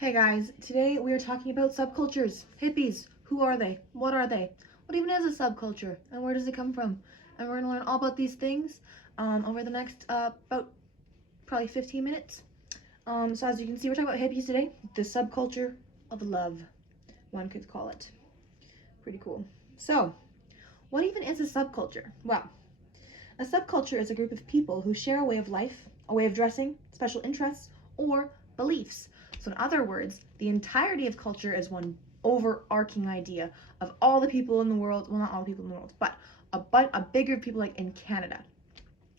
Hey guys, today we are talking about subcultures. Hippies, who are they? What are they? What even is a subculture? And where does it come from? And we're going to learn all about these things over the next about probably 15 minutes. So as you can see, we're talking about hippies today. The subculture of love, one could call it. Pretty cool. So, what even is a subculture? Well, a subculture is a group of people who share a way of life, a way of dressing, special interests, or beliefs. So in other words, the entirety of culture is one overarching idea of all the people in the world, well, not all the people in the world, but a big group of people like in Canada,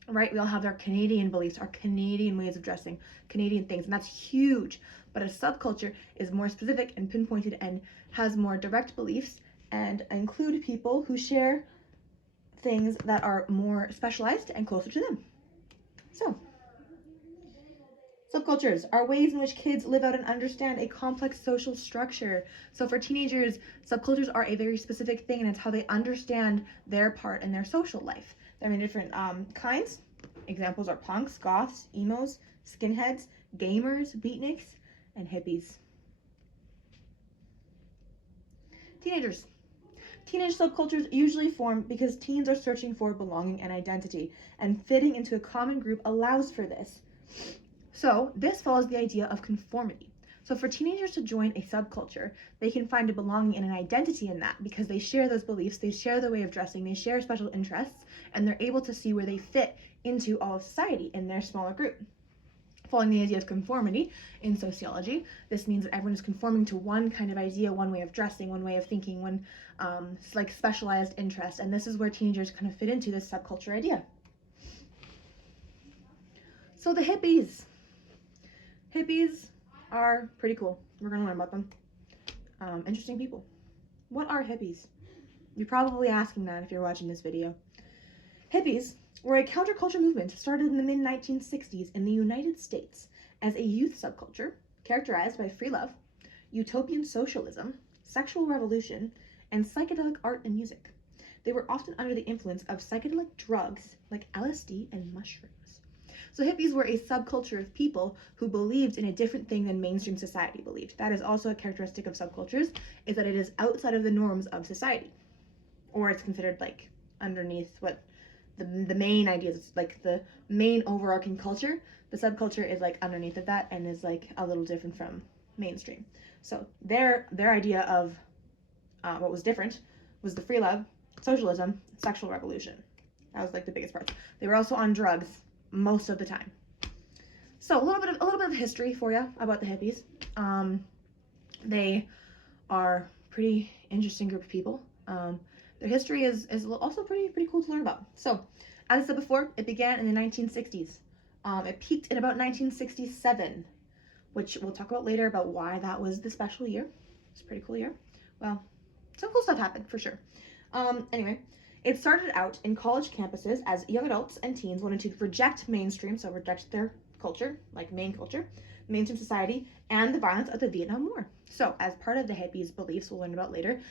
right? We all have our Canadian beliefs, our Canadian ways of dressing, Canadian things, and that's huge. But a subculture is more specific and pinpointed and has more direct beliefs and include people who share things that are more specialized and closer to them. So, subcultures are ways in which kids live out and understand a complex social structure. So for teenagers, subcultures are a very specific thing, and it's how they understand their part in their social life. There are many different kinds. Examples are punks, goths, emos, skinheads, gamers, beatniks, and hippies. Teenagers. Teenage subcultures usually form because teens are searching for belonging and identity, and fitting into a common group allows for this. So this follows the idea of conformity. So for teenagers to join a subculture, they can find a belonging and an identity in that because they share those beliefs, they share their way of dressing, they share special interests, and they're able to see where they fit into all of society in their smaller group. Following the idea of conformity in sociology, this means that everyone is conforming to one kind of idea, one way of dressing, one way of thinking, one like specialized interest, and this is where teenagers kind of fit into this subculture idea. So the hippies. Hippies are pretty cool. We're going to learn about them. Interesting people. What are hippies? You're probably asking that if you're watching this video. Hippies were a counterculture movement started in the mid-1960s in the United States as a youth subculture characterized by free love, utopian socialism, sexual revolution, and psychedelic art and music. They were often under the influence of psychedelic drugs like LSD and mushrooms. So hippies were a subculture of people who believed in a different thing than mainstream society believed. That is also a characteristic of subcultures, is that it is outside of the norms of society. Or it's considered like underneath what the main ideas, like the main overarching culture. The subculture is like underneath of that and is like a little different from mainstream. So their idea of what was different was the free love, socialism, sexual revolution. That was like the biggest part. They were also on drugs most of the time. So a little bit of history for you about the hippies. They are pretty interesting group of people. Their history is also pretty cool to learn about. So, as I said before, it began in the 1960s. It peaked in about 1967, which we'll talk about later about why that was the special year. It's a pretty cool year. Well, some cool stuff happened for sure. Anyway, it started out in college campuses as young adults and teens wanted to reject mainstream, so reject their culture, like main culture, mainstream society, and the violence of the Vietnam War. So as part of the hippies' beliefs we'll learn about later,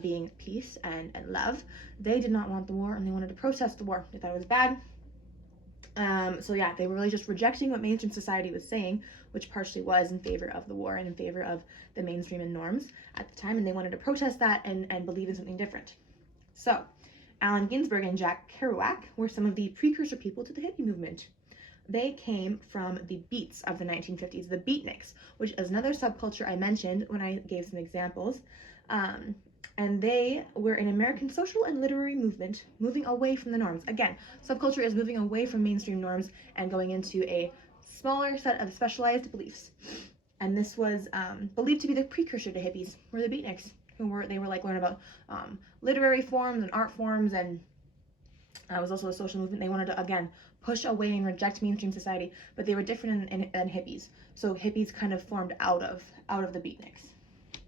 being peace and love, they did not want the war and they wanted to protest the war. They thought it was bad. So yeah, they were really just rejecting what mainstream society was saying, which partially was in favor of the war and in favor of the mainstream and norms at the time, and they wanted to protest that and believe in something different. So Allen Ginsberg and Jack Kerouac were some of the precursor people to the hippie movement. They came from the Beats of the 1950s, the Beatniks, which is another subculture I mentioned when I gave some examples. And they were an American social and literary movement moving away from the norms. Again, subculture is moving away from mainstream norms and going into a smaller set of specialized beliefs. And this was believed to be the precursor to hippies, were the Beatniks, they were like learning about literary forms and art forms, and it was also a social movement. They wanted to, again, push away and reject mainstream society, but they were different than hippies. So hippies kind of formed out of the Beatniks. A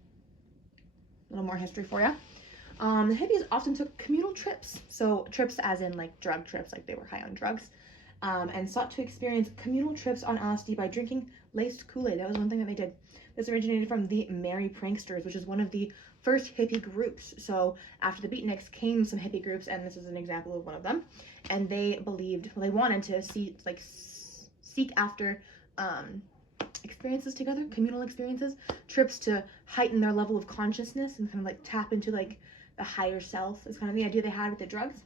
little more history for you. The hippies often took communal trips, so trips as in like drug trips, like they were high on drugs, and sought to experience communal trips on LSD by drinking laced Kool-Aid. That was one thing that they did. This originated from the Merry Pranksters, which is one of the first hippie groups. So after the Beatniks came some hippie groups, and this is an example of one of them. And they believed, well, they wanted to seek after experiences together, communal experiences, trips to heighten their level of consciousness and kind of like tap into like the higher self is kind of the idea they had with the drugs.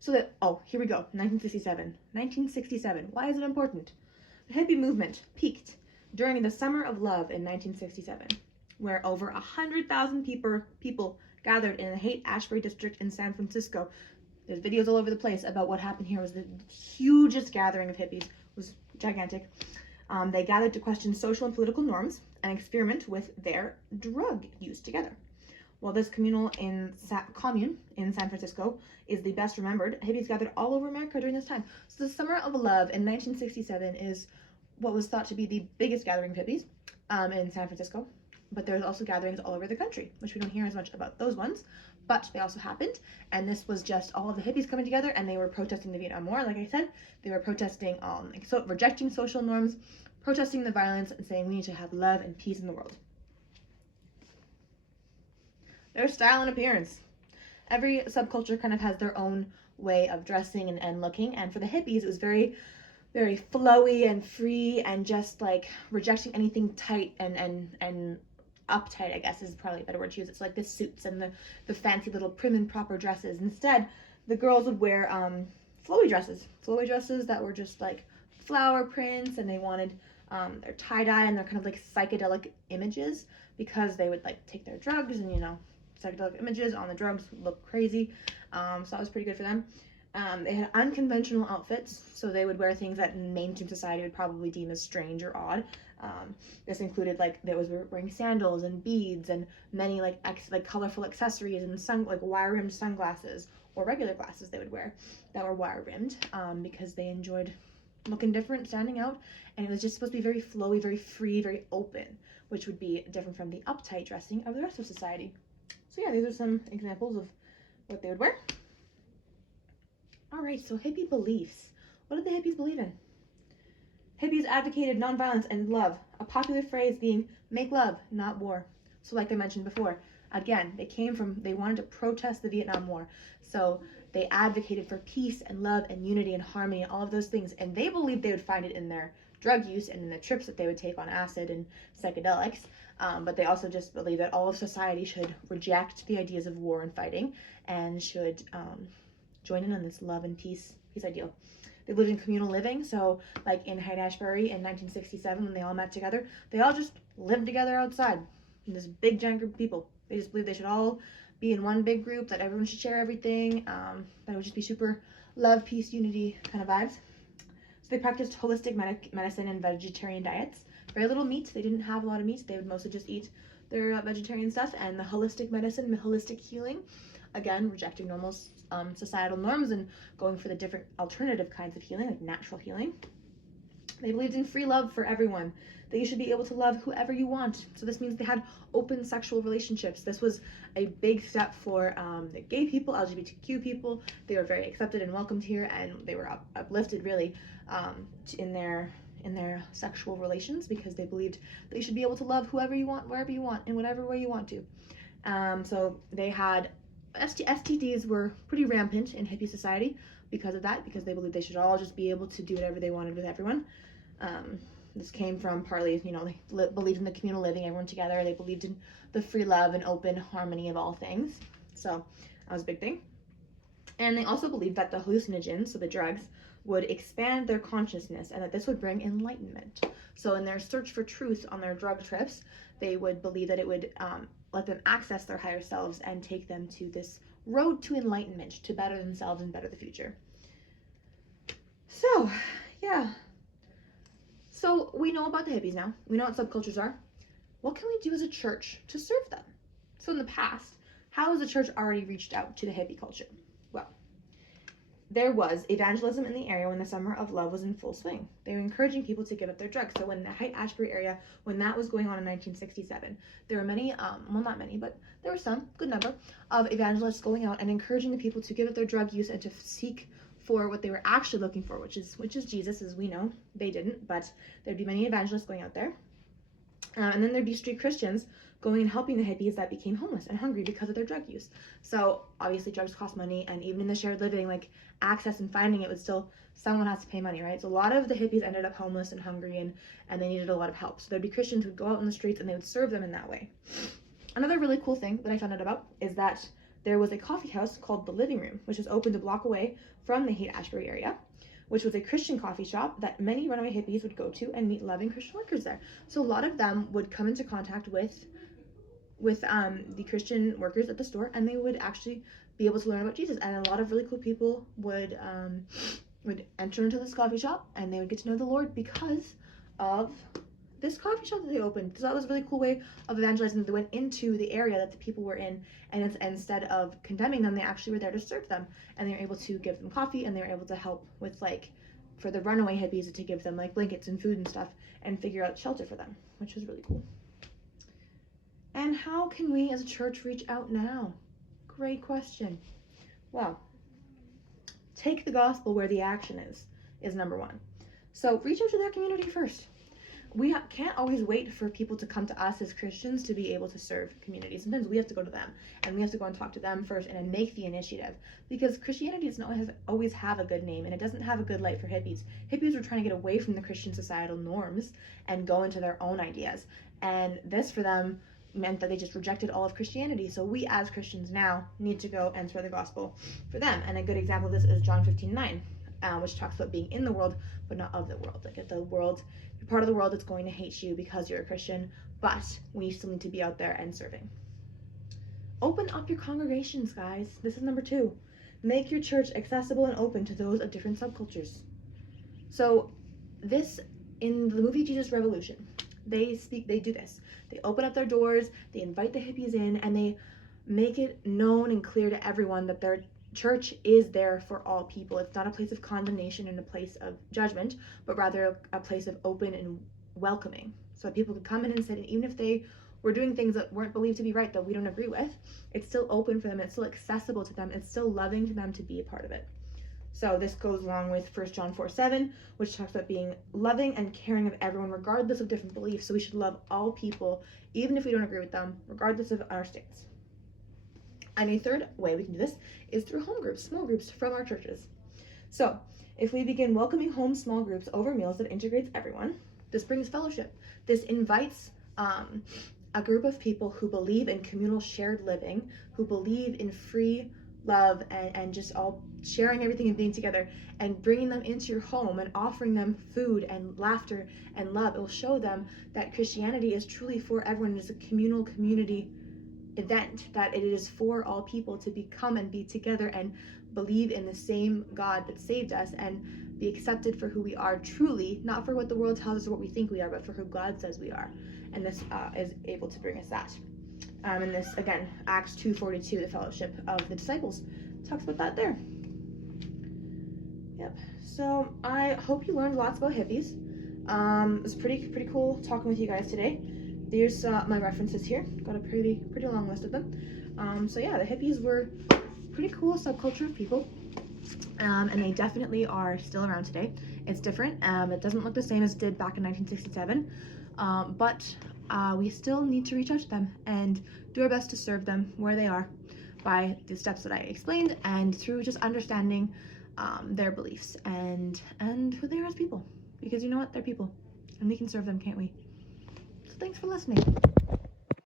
So that, oh, here we go, 1967. 1967, why is it important? The hippie movement peaked during the Summer of Love in 1967, where over 100,000 people gathered in the Haight-Ashbury district in San Francisco. There's videos all over the place about what happened here. It was the hugest gathering of hippies. It was gigantic. They gathered to question social and political norms and experiment with their drug use together. While this commune in San Francisco is the best remembered, hippies gathered all over America during this time. So the Summer of Love in 1967 is what was thought to be the biggest gathering of hippies in San Francisco. But there's also gatherings all over the country, which we don't hear as much about those ones, but they also happened. And this was just all of the hippies coming together, and they were protesting the Vietnam War. Like I said, they were protesting, rejecting social norms, protesting the violence, and saying we need to have love and peace in the world. Their style and appearance. Every subculture kind of has their own way of dressing and looking, and for the hippies, it was very, very flowy and free, and just like rejecting anything tight and uptight, I guess is probably a better word to use. It's like the suits and the fancy little prim and proper dresses. Instead, the girls would wear flowy dresses that were just like flower prints, and they wanted their tie-dye and their kind of like psychedelic images, because they would like take their drugs, and psychedelic images on the drugs look crazy. So that was pretty good for them. They had unconventional outfits, so they would wear things that mainstream society would probably deem as strange or odd. This included they was wearing sandals and beads and many like colorful accessories and wire-rimmed sunglasses, or regular glasses they would wear that were wire-rimmed, because they enjoyed looking different, standing out, and it was just supposed to be very flowy, very free, very open, which would be different from the uptight dressing of the rest of society. So yeah, these are some examples of what they would wear. All right, so hippie beliefs. What did the hippies believe in? Hippies advocated nonviolence and love, a popular phrase being make love, not war. So like I mentioned before, again, they wanted to protest the Vietnam War. So they advocated for peace and love and unity and harmony and all of those things. And they believed they would find it in their drug use and in the trips that they would take on acid and psychedelics. But they also just believed that all of society should reject the ideas of war and fighting, and should join in on this love and peace ideal. They lived in communal living, so like in Haight-Ashbury in 1967 when they all met together, they all just lived together outside in this big giant group of people. They just believed they should all be in one big group, that everyone should share everything, that would just be super love, peace, unity kind of vibes. So they practiced holistic medicine and vegetarian diets. Very little meat. They didn't have a lot of meat. They would mostly just eat their vegetarian stuff. And the holistic medicine, the holistic healing, again, rejecting normal societal norms and going for the different alternative kinds of healing, like natural healing. They believed in free love for everyone, that you should be able to love whoever you want. So this means they had open sexual relationships. This was a big step for the gay people, LGBTQ people. They were very accepted and welcomed here, and they were uplifted really in their sexual relations, because they believed that you should be able to love whoever you want, wherever you want, in whatever way you want to. So they had STDs were pretty rampant in hippie society because of that, because they believed they should all just be able to do whatever they wanted with everyone. This came from partly, they believed in the communal living, everyone together. They believed in the free love and open harmony of all things. So that was a big thing. And they also believed that the hallucinogens, so the drugs, would expand their consciousness, and that this would bring enlightenment. So in their search for truth on their drug trips, they would believe that it would let them access their higher selves and take them to this road to enlightenment, to better themselves and better the future. So, yeah. So we know about the hippies now. We know what subcultures are. What can we do as a church to serve them? So in the past, how has the church already reached out to the hippie culture? Well, there was evangelism in the area when the Summer of Love was in full swing. They were encouraging people to give up their drugs. So when the Haight-Ashbury area, when that was going on in 1967, there were many, well, not many, but there were some, good number, of evangelists going out and encouraging the people to give up their drug use and to seek for what they were actually looking for, which is Jesus, as we know. They didn't, but there'd be many evangelists going out there. And then there'd be street Christians going and helping the hippies that became homeless and hungry because of their drug use. So obviously drugs cost money, and even in the shared living, like access and finding it would still, someone has to pay money, right? So a lot of the hippies ended up homeless and hungry, and they needed a lot of help. So there'd be Christians who would go out in the streets and they would serve them in that way. Another really cool thing that I found out about is that there was a coffee house called The Living Room, which was opened a block away from the Haight-Ashbury area, which was a Christian coffee shop that many runaway hippies would go to and meet loving Christian workers there. So a lot of them would come into contact with the Christian workers at the store, and they would actually be able to learn about Jesus. And a lot of really cool people would enter into this coffee shop, and they would get to know the Lord because of this coffee shop that they opened. So that was a really cool way of evangelizing. They went into the area that the people were in, and instead of condemning them, they actually were there to serve them, and they were able to give them coffee, and they were able to help with, like, for the runaway hippies, to give them like blankets and food and stuff, and figure out shelter for them, which was really cool. And how can we as a church reach out now? Great question. Well, take the gospel where the action is number one. So reach out to their community first. We can't always wait for people to come to us as Christians to be able to serve communities. Sometimes we have to go to them, and we have to go and talk to them first and then make the initiative, because Christianity doesn't always have a good name, and it doesn't have a good light for hippies. Hippies were trying to get away from the Christian societal norms and go into their own ideas, and this for them meant that they just rejected all of Christianity. So we as Christians now need to go and spread the gospel for them. And a good example of this is John 15:9, which talks about being in the world but not of the world. Like, if the world, you're part of the world that's going to hate you because you're a Christian, but we still need to be out there and serving. Open up your congregations, guys. This is number 2. Make your church accessible and open to those of different subcultures. So this, in the movie Jesus Revolution, they do this. They open up their doors, they invite the hippies in, and they make it known and clear to everyone that their church is there for all people. It's not a place of condemnation and a place of judgment, but rather a place of open and welcoming. So that people could come in and sit, and even if they were doing things that weren't believed to be right, that we don't agree with, it's still open for them, it's still accessible to them, it's still loving to them to be a part of it. So this goes along with 1 John 4:7, which talks about being loving and caring of everyone, regardless of different beliefs. So we should love all people, even if we don't agree with them, regardless of our stance. And a third way we can do this is through home groups, small groups from our churches. So if we begin welcoming home small groups over meals that integrates everyone, this brings fellowship. This invites a group of people who believe in communal shared living, who believe in free love and just all sharing everything and being together, and bringing them into your home and offering them food and laughter and love. It will show them that Christianity is truly for everyone. It is a communal community event, that it is for all people to become and be together and believe in the same God that saved us and be accepted for who we are truly, not for what the world tells us or what we think we are, but for who God says we are. And this is able to bring us that. And this, again, Acts 2:42, the fellowship of the disciples, talks about that there. Yep. So I hope you learned lots about hippies. It was pretty cool talking with you guys today. There's my references here. Got a pretty long list of them. So yeah, the hippies were pretty cool subculture of people, and they definitely are still around today. It's different. It doesn't look the same as it did back in 1967, but we still need to reach out to them and do our best to serve them where they are by the steps that I explained, and through just understanding their beliefs and who they are as people, because you know what, they're people and we can serve them, can't we? So thanks for listening.